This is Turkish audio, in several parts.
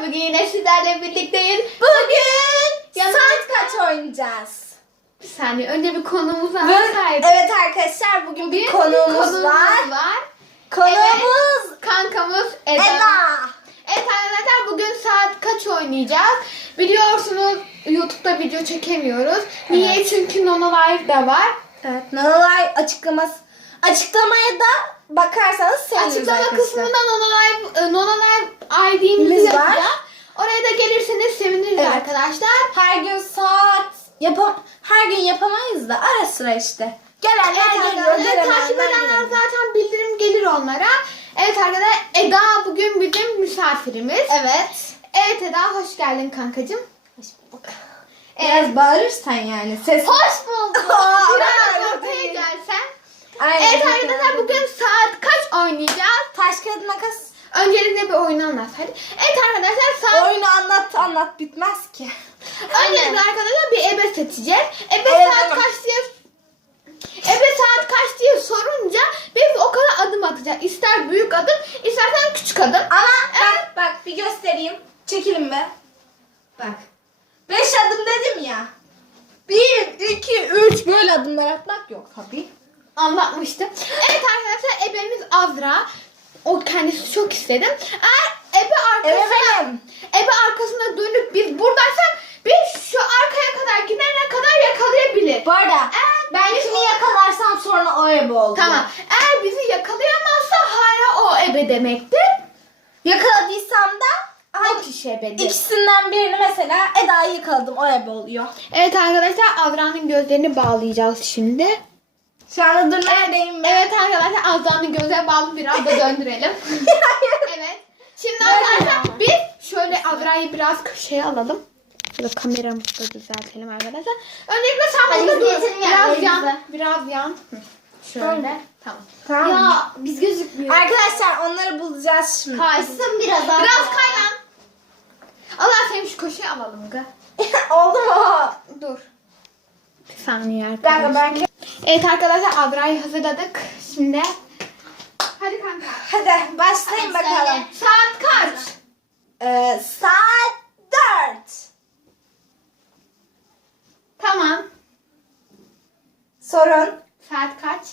Bugün yine sizlerle birlikteyiz. Bugün Yanına- saat kaç oynayacağız? Bir saniye önce bir konumuzu Bu- anlataydık. evet arkadaşlar bugün bir konuğumuz var. var. Konuğumuz Kankamız Eda. Eda. Evet arkadaşlar bugün saat kaç oynayacağız? Biliyorsunuz YouTube'da video çekemiyoruz. Niye? Evet. Çünkü Nono Live de var. Evet. Nanolay açıklaması açıklamaya da bakarsanız seviniriz Açıklama arkadaşlar. kısmında Nono Live, e, Nono Live ID'mizi Biz var. Oraya da gelirseniz seviniriz Evet. arkadaşlar. Her gün saat yapam her gün yapamayız da ara sıra işte. Gelenler Evet geliyor, arkadaşlar gelemeyenler takip edenler zaten bildirim gelir onlara. Evet arkadaşlar Eda bugün bizim misafirimiz. Evet. Evet Eda hoş geldin kankacığım. Hoş bulduk. Biraz bağırırsan yani ses. Hoş bulduk. Aa, Biraz ben ortaya gelsen. Aynen. Evet arkadaşlar bugün saat kaç oynayacağız? taş kağıt makas. Öncelikle bir oyunu anlat hadi. Evet arkadaşlar saat... Oyunu anlat anlat bitmez ki. Öncelikle arkadaşlar bir ebe seçeceğiz. Ebe Evet, saat kaç diye... Ebe saat kaç diye sorunca biz o kadar adım atacağız. İster büyük adım, istersen küçük adım. Ama bak bak bir göstereyim. Çekilin be. Bak. Beş adım dedim ya. Bir, iki, üç böyle adımlar atmak yok tabii. Anlatmıştım. Evet arkadaşlar ebemiz Azra. O kendisi çok istedim. Eğer ebe arkasına, ebe arkasına dönüp biz buradaysak biz şu arkaya kadar gidene kadar yakalayabilir. Bu arada Eğer ben kimi o- yakalarsam sonra o ebe oldu. Tamam. Eğer bizi yakalayamazsa hala o ebe demektir. Yakaladıysam da hangi kişi ebedir. ikisinden birini mesela Eda'yı yakaladım o ebe oluyor. Evet arkadaşlar Azra'nın gözlerini bağlayacağız şimdi. Şu anda dur neredeyim ben? Evet arkadaşlar Azra'nın gözleri bağlı biraz da döndürelim. evet. Şimdi arkadaşlar biz şöyle Azra'yı biraz köşeye alalım. Şöyle kameramızı da düzeltelim arkadaşlar. Öncelikle sen burada dur. Biraz yan. Biraz yan. Şöyle. Tamam. Tamam. Ya biz gözükmüyoruz. Arkadaşlar onları bulacağız şimdi. Kaysın biraz daha. Biraz kaynan. Allah seni şu köşeye alalım. Oldu mu? Dur. Bir saniye arkadaşlar. ben Evet arkadaşlar Abra'yı hazırladık. Şimdi hadi kanka. Hadi başlayın Hadi bakalım. söyle. Saat kaç? Ee, saat 4. Tamam. Sorun. Saat kaç?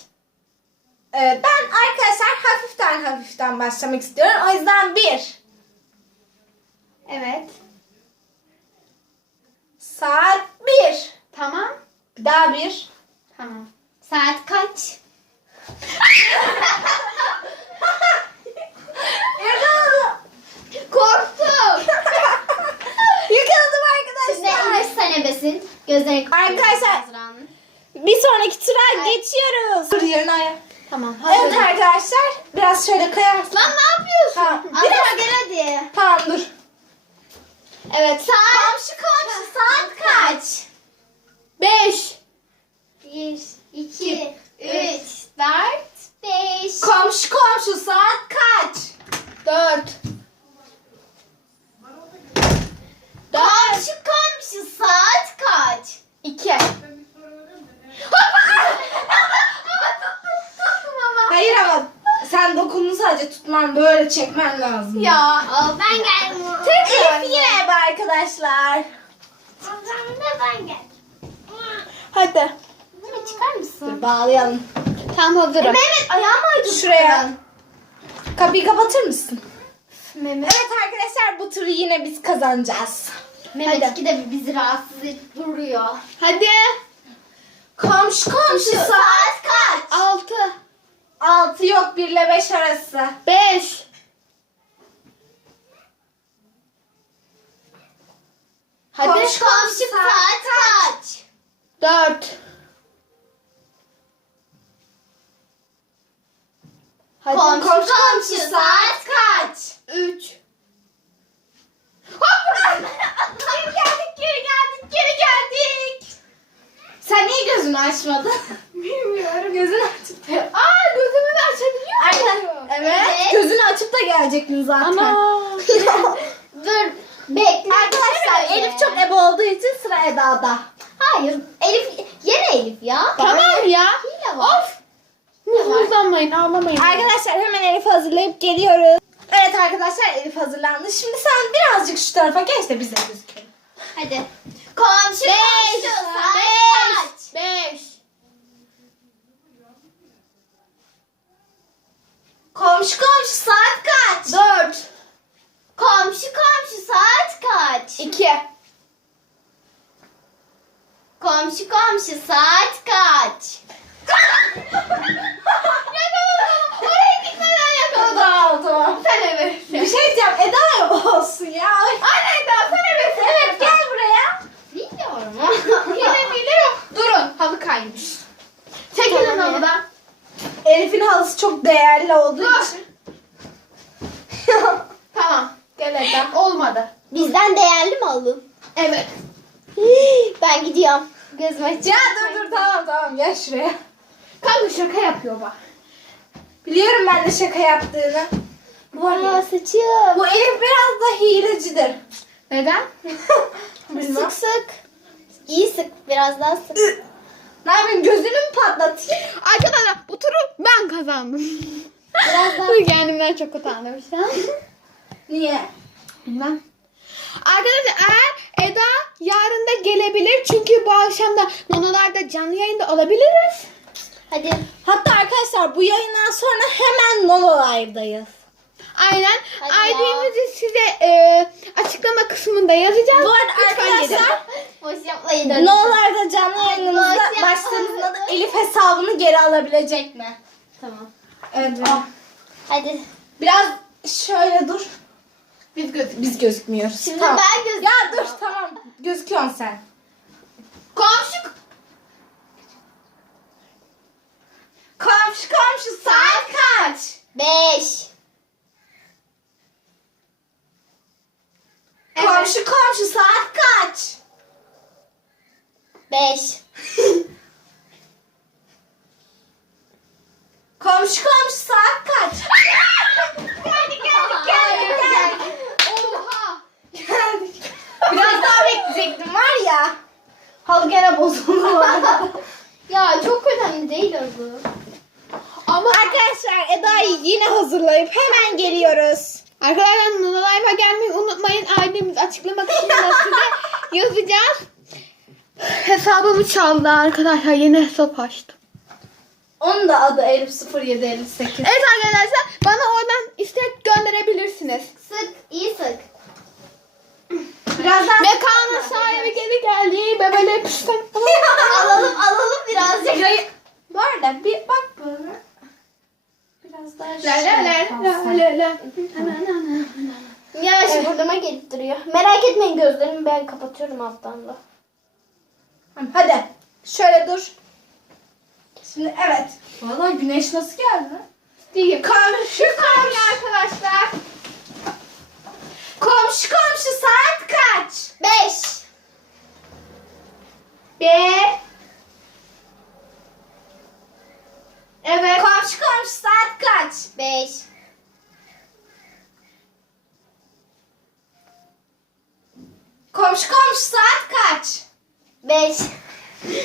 Ee, ben arkadaşlar hafiften hafiften başlamak istiyorum. O yüzden 1. Evet. Saat 1. Tamam. Daha 1. Tamam. Saat kaç? Yakaladım. Korktum. Yakaladım Şimdi arkadaşlar. Enes sen ebesin. Gözlerini Arkadaşlar. Azra'nın. Bir sonraki tura geçiyoruz. Dur yerine ayır. tamam. Evet arkadaşlar. Biraz şöyle kayarsın. Lan ne yapıyorsun? Tamam. Azra Biraz. gel hadi. Tamam dur. Evet. Saat Komşu komşu saat kaç? 5. Bir, iki, üç, üç, dört, beş. Komşu komşu saat kaç? 4. 4. Komşu komşu saat kaç? 2. Hayır ama sen dokunun sadece tutman böyle çekmen lazım. Ya. Ben geldim. Elif yine arkadaşlar. Azra'nın da ben geldim. Hadi. Dur bağlayalım. Tam hazırım. Mehmet ayağımı aydın. Şuraya. Kapıyı kapatır mısın? Mehmet. Evet arkadaşlar bu turu yine biz kazanacağız. Mehmet Hadi. iki de bizi rahatsız edip duruyor. Hadi. Komşu komşu saat kaç? 6. 6 yok 1 ile 5 arası. 5. Hadi. Komşu komşu saat kaç? 4. Hadi. Komşu komşu saat kaç? 3. Geri geldik, geri geldik, geri geldik. Sen niye gözünü açmadın? Bilmiyorum. gözünü açıp Aa gözümü de açabiliyor muyum? evet. Evet. Gözünü açıp da gelecektin zaten. Ama. Dur bekle. Arkadaşlar. Elif çok ebe olduğu için sıra Eda'da. Hayır Elif yine Elif ya. tamam ya. Hile var. Of. Mızmızlanmayın, ağlamayın. Arkadaşlar hemen Elif'i hazırlayıp geliyoruz. Evet arkadaşlar Elif hazırlandı. Şimdi sen birazcık şu tarafa geç de bize gözükelim. Hadi. Komşu Beş. komşu saat kaç? Beş. Komşu komşu saat kaç? Dört. Komşu komşu saat kaç? İki. Komşu komşu saat kaç? Oraya gitmeden yakaladım. Tamam tamam. Sen evet. Bir şey diyeceğim Eda olsun ya. Ay. Anne daha sen evet. Evet gel buraya. Bilmiyorum. Yine biliyorum. Durun. Halı kaymış. Çekilin Tamam ya. halıdan. Elif'in halısı değerli olduğu Dur. için. Tamam. Gel Eda. Olmadı. Bizden değerli mi alın? Evet. Ben gidiyorum. Gözüm açık. ya dur dur tamam tamam gel şuraya. Kanka şaka yapıyor bak. Biliyorum ben de şaka yaptığını. Bu Aa, ya. saçım. Bu Elif biraz da hilecidir. Neden? Bilmem. Sık sık. İyi sık. Biraz daha sık. Ne yapayım gözünü mü patlatayım? Arkadaşlar bu turu ben kazandım. Biraz daha. Kendimden çok utandım şu an. Niye? Bilmem. Arkadaşlar eğer Eda yarın da gelebilir çünkü bu akşam da Nonolar'da canlı yayında olabiliriz. Hadi. Hatta arkadaşlar bu yayından sonra hemen Nono Live'dayız. Aynen. Hadi. ID'mizi size e, açıklama kısmında yazacağız. Bu arada arkadaşlar. Nonolar'da canlı yayınımızda boş yapma. başlarında da Elif hesabını geri alabilecek mi? Tamam. Evet. Hadi. Biraz şöyle dur. Biz göz Biz gözükmüyoruz. Şimdi Tamam. ben gözüm. Ya dur tamam. Gözüküyorsun sen. Komşu Komşu komşu saat kaç? Beş. Komşu komşu saat kaç? Beş. Komşu komşu saat kaç? geldik geldik geldik geldik. Oha. Geldik. Biraz daha bekleyecektim var ya. Halı gene bozuldu. Ya çok önemli değil bu. Ama Arkadaşlar Eda'yı yine hazırlayıp hemen geliyoruz. arkadaşlar Nonolar'a gelmeyi unutmayın. ID'mizi açıklama kısmında size yazacağız. Hesabımı çaldı arkadaşlar. Yeni hesap açtım. Onun da adı Elif 0758. Evet arkadaşlar bana oradan istek gönderebilirsiniz. Sık. iyi sık. Birazdan Mekanın sahibi geri geldi. Bebeler pistten. alalım alalım birazcık. Bu arada bir bak bana. Biraz daha La la la la la la. Yavaş burnuma gelip duruyor. Merak etmeyin gözlerimi ben kapatıyorum alttan da. Hadi şöyle dur. Şimdi evet. Valla güneş nasıl geldi? Değil. Komşu komşu. arkadaşlar. Komşu komşu saat kaç? Beş. Bir. Evet. Komşu komşu saat kaç? Beş. Komşu komşu saat kaç? Beş.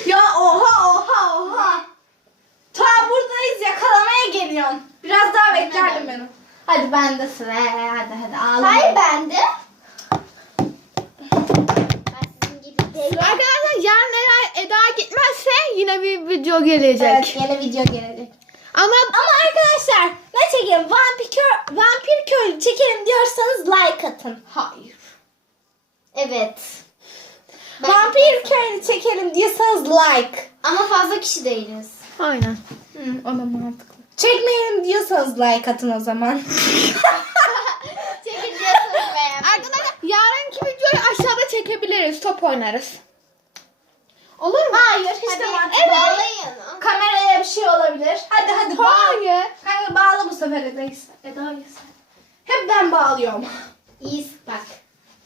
Ya oha oha oha. Ta buradayız yakalamaya geliyorsun. Biraz daha beklerdim beni. Hadi ben de sıra. Hadi hadi ağlama. Hayır bende. Ben sizin gibi değil. Arkadaşlar yarın eğer Eda gitmezse yine bir video gelecek. Evet yeni video gelecek. Ama Ama arkadaşlar ne çekelim? Vampir, kö vampir köylü çekelim diyorsanız like atın. hayır. Evet. Ben- Vampir köylü çekelim diyorsanız like. Ama fazla kişi değiliz. Aynen. o da mantıklı. Çekmeyelim diyorsanız like atın o zaman. Çekeceğiz beğenmeyin. Arkadaşlar yarınki videoyu aşağıda çekebiliriz. Top oynarız. Olur mu? Hayır hiç Hadi de mantıklı değil. Kameraya bir şey olabilir. Hadi hadi bağla. Hayır. Kanka bağla bu sefer Eda'yı. Eda'yı. Hep ben bağlıyorum. İyi bak.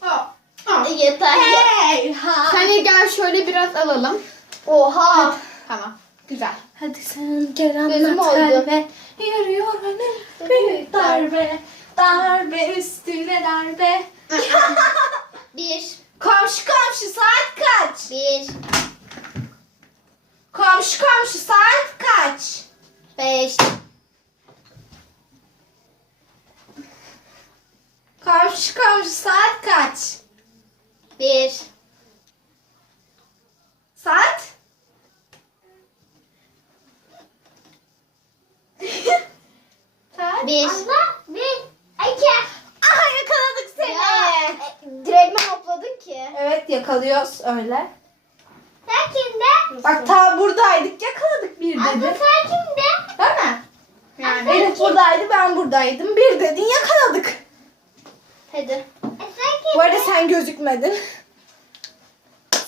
Aa, aa. Yeter. Hey ha. Sen gel şöyle biraz alalım. Oha. Tamam. Güzel. Hadi sen gel Gözüm anlat oldu. Yürüyor önüm büyük darbe. Darbe üstüne darbe. Bir. komşu komşu saat kaç? Bir. Komşu komşu saat kaç? Beş. Komşu komşu saat kaç? Bir. Saat? Bir. Bir. İki. Aha yakaladık seni. Ya, e, direktmen hopladın ki. Evet yakalıyoruz öyle. Sen kimde? Bak ta buradaydık yakaladık bir dedi. sen kimde? Değil mi? Yani. Elif buradaydı ben buradaydım. Bir dedin yakaladık. Hadi. E sen Bu arada sen gözükmedin.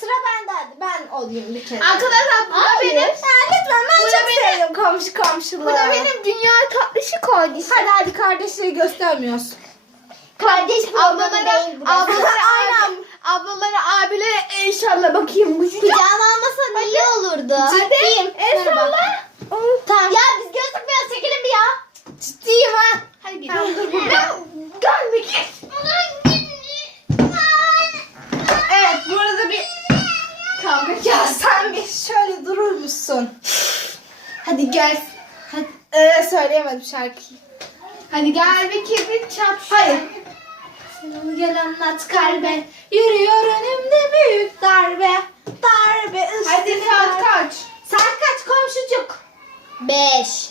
Sıra bende hadi ben olayım bir kere. Arkadaşlar bu da Hayır. benim. Ya lütfen ben Bu da çok benim. seviyorum komşu komşuluğu. Bu da benim dünya tatlışı kardeşim. Hadi hadi kardeşleri göstermiyoruz. Kardeş Ablalara, ablalara, Aynen. ablalara, abilere inşallah bakayım. Bu Kucağına almasan iyi olurdu. Ciddiyim. Merhaba. Tamam. Ya biz gözükmüyoruz. Çekilin bir ya. Ciddiyim ha. Hadi. Ya, Gelme git. Evet burada bir kavga. Ya sen bir şöyle durur musun? Hadi gel. Hadi. Ee, söyleyemedim şarkıyı. Hadi gel bir kibrit çap. Hayır. Onu gel anlat kalbe. Yürüyor önümde büyük darbe. Darbe Hadi saat kaç? Saat kaç komşucuk? Beş.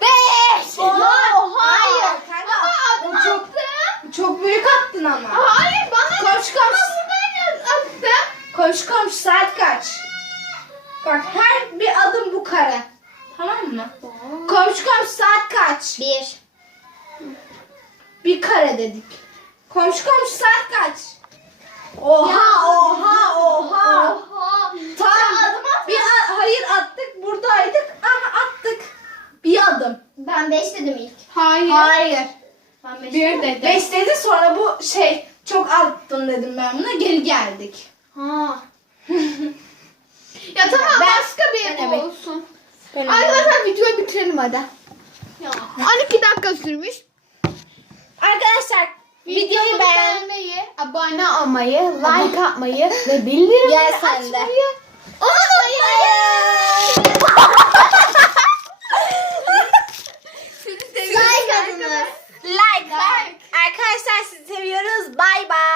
Beş. Oha. Hayır. Kanka, Ama bu adım çok, attım. çok büyük attın ama. Hayır bana Komşu komşu. Komşu komşu saat kaç? Bak her bir adım bu kare. Tamam mı? Komşu komşu saat kaç? Bir. Bir kare dedik. Komşu komşu saat kaç? Oha oha oha. Oha. Tamam. Bir a- hayır attık buradaydık. Aha attık. Bir adım. Ben beş dedim ilk. Hayır. Hayır. Ben beş Bir dedim. dedi. Beş dedi sonra bu şey çok attın dedim ben buna geri geldik. Ha. Ya tamam ben, başka bir ben olsun. Ben Arkadaşlar videoyu bitirelim hadi. Ya. 12 dakika sürmüş. Arkadaşlar videoyu beğenmeyi, abone olmayı, like atmayı ve bildirimleri açmayı unutmayın. like atınız. Like. like. Arkadaşlar sizi seviyoruz. Bay bay.